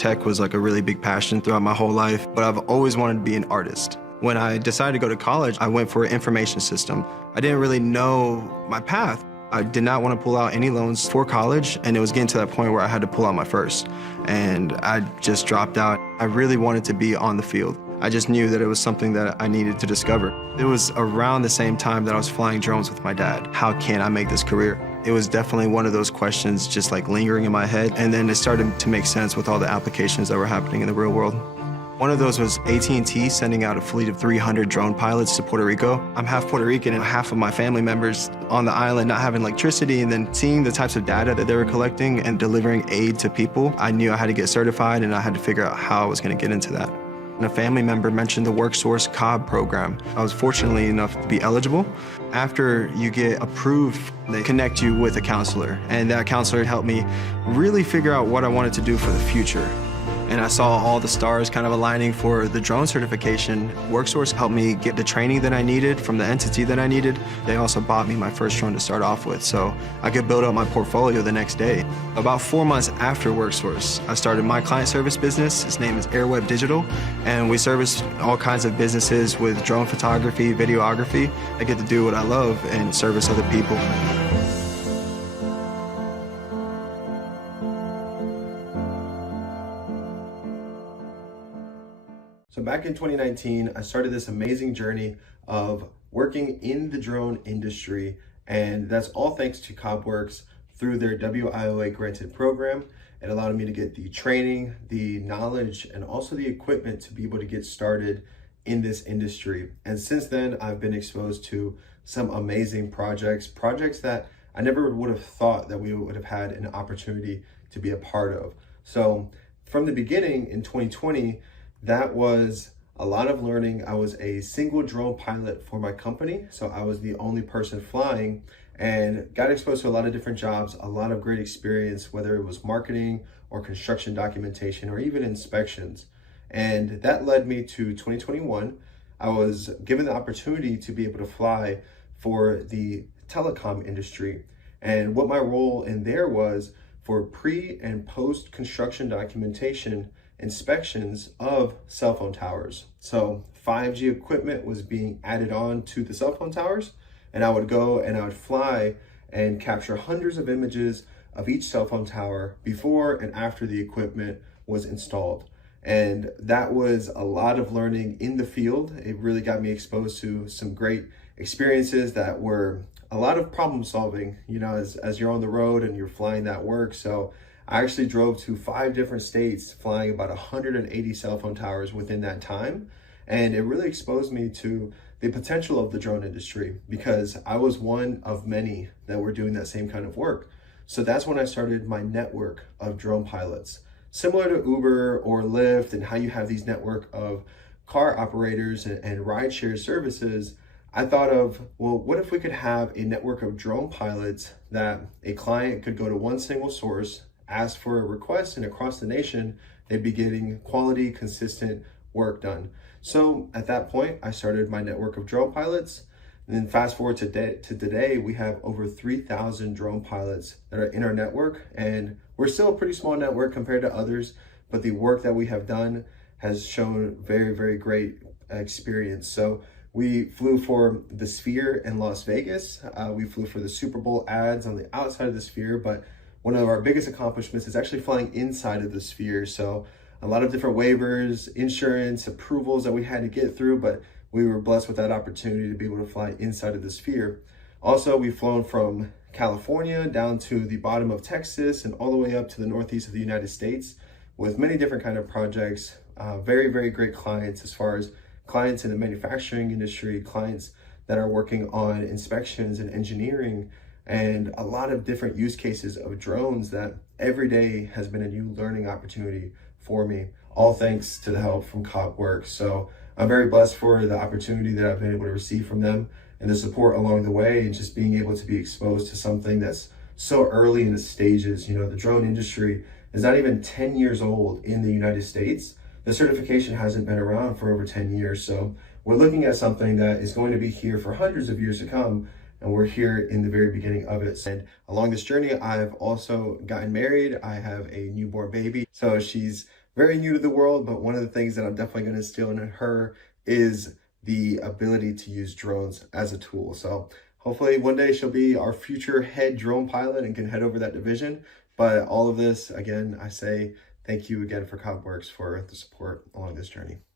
Tech was like a really big passion throughout my whole life, but I've always wanted to be an artist. When I decided to go to college, I went for an information system. I didn't really know my path. I did not want to pull out any loans for college, and it was getting to that point where I had to pull out my first. And I just dropped out. I really wanted to be on the field. I just knew that it was something that I needed to discover. It was around the same time that I was flying drones with my dad. How can I make this career? It was definitely one of those questions just like lingering in my head, and then it started to make sense with all the applications that were happening in the real world. One of those was AT&T sending out a fleet of 300 drone pilots to Puerto Rico. I'm half Puerto Rican, and half of my family members on the island not having electricity, and then seeing the types of data that they were collecting and delivering aid to people. I knew I had to get certified, and I had to figure out how I was going to get into that. And a family member mentioned the WorkSource Cobb program. I was fortunately enough to be eligible. After you get approved, they connect you with a counselor, and that counselor helped me really figure out what I wanted to do for the future. And I saw all the stars kind of aligning for the drone certification. WorkSource helped me get the training that I needed from the entity that I needed. They also bought me my first drone to start off with, so I could build up my portfolio the next day. About 4 months after WorkSource, I started my client service business. Its name is AirWeb Digital, and we service all kinds of businesses with drone photography, videography. I get to do what I love and service other people. So back in 2019, I started this amazing journey of working in the drone industry, and that's all thanks to CobbWorks through their WIOA granted program. It allowed me to get the training, the knowledge, and also the equipment to be able to get started in this industry. And since then, I've been exposed to some amazing projects that I never would have thought that we would have had an opportunity to be a part of. So from the beginning in 2020, that was a lot of learning. I was a single drone pilot for my company, so I was the only person flying, and got exposed to a lot of different jobs, a lot of great experience, whether it was marketing or construction documentation or even inspections. And that led me to 2021. I was given the opportunity to be able to fly for the telecom industry. And what my role in there was for pre and post construction documentation inspections of cell phone towers. So 5G equipment was being added on to the cell phone towers, and I would go and I would fly and capture hundreds of images of each cell phone tower before and after the equipment was installed. And that was a lot of learning in the field. It really got me exposed to some great experiences that were a lot of problem solving, as you're on the road and you're flying that work. So I actually drove to 5 different states, flying about 180 cell phone towers within that time. And it really exposed me to the potential of the drone industry, because I was one of many that were doing that same kind of work. So that's when I started my network of drone pilots. Similar to Uber or Lyft and how you have these network of car operators and rideshare services, I thought of, well, what if we could have a network of drone pilots that a client could go to one single source, ask for a request, and across the nation, they'd be getting quality, consistent work done. So at that point, I started my network of drone pilots. And then fast forward to today, we have over 3,000 drone pilots that are in our network. And we're still a pretty small network compared to others, but the work that we have done has shown very, very great experience. So we flew for the Sphere in Las Vegas. We flew for the Super Bowl ads on the outside of the Sphere, but one of our biggest accomplishments is actually flying inside of the Sphere. So a lot of different waivers, insurance, approvals that we had to get through, but we were blessed with that opportunity to be able to fly inside of the Sphere. Also, we've flown from California down to the bottom of Texas and all the way up to the northeast of the United States with many different kind of projects. Very, very great clients, as far as clients in the manufacturing industry, clients that are working on inspections and engineering, and a lot of different use cases of drones that every day has been a new learning opportunity for me, all thanks to the help from CobbWorks. So I'm very blessed for the opportunity that I've been able to receive from them and the support along the way, and just being able to be exposed to something that's so early in the stages. The drone industry is not even 10 years old in the United States. The certification hasn't been around for over 10 years. So we're looking at something that is going to be here for hundreds of years to come, and we're here in the very beginning of it. And along this journey, I've also gotten married. I have a newborn baby. So she's very new to the world, but one of the things that I'm definitely going to instill in her is the ability to use drones as a tool. So hopefully one day she'll be our future head drone pilot and can head over that division. But all of this, again, I say thank you again for CobbWorks for the support along this journey.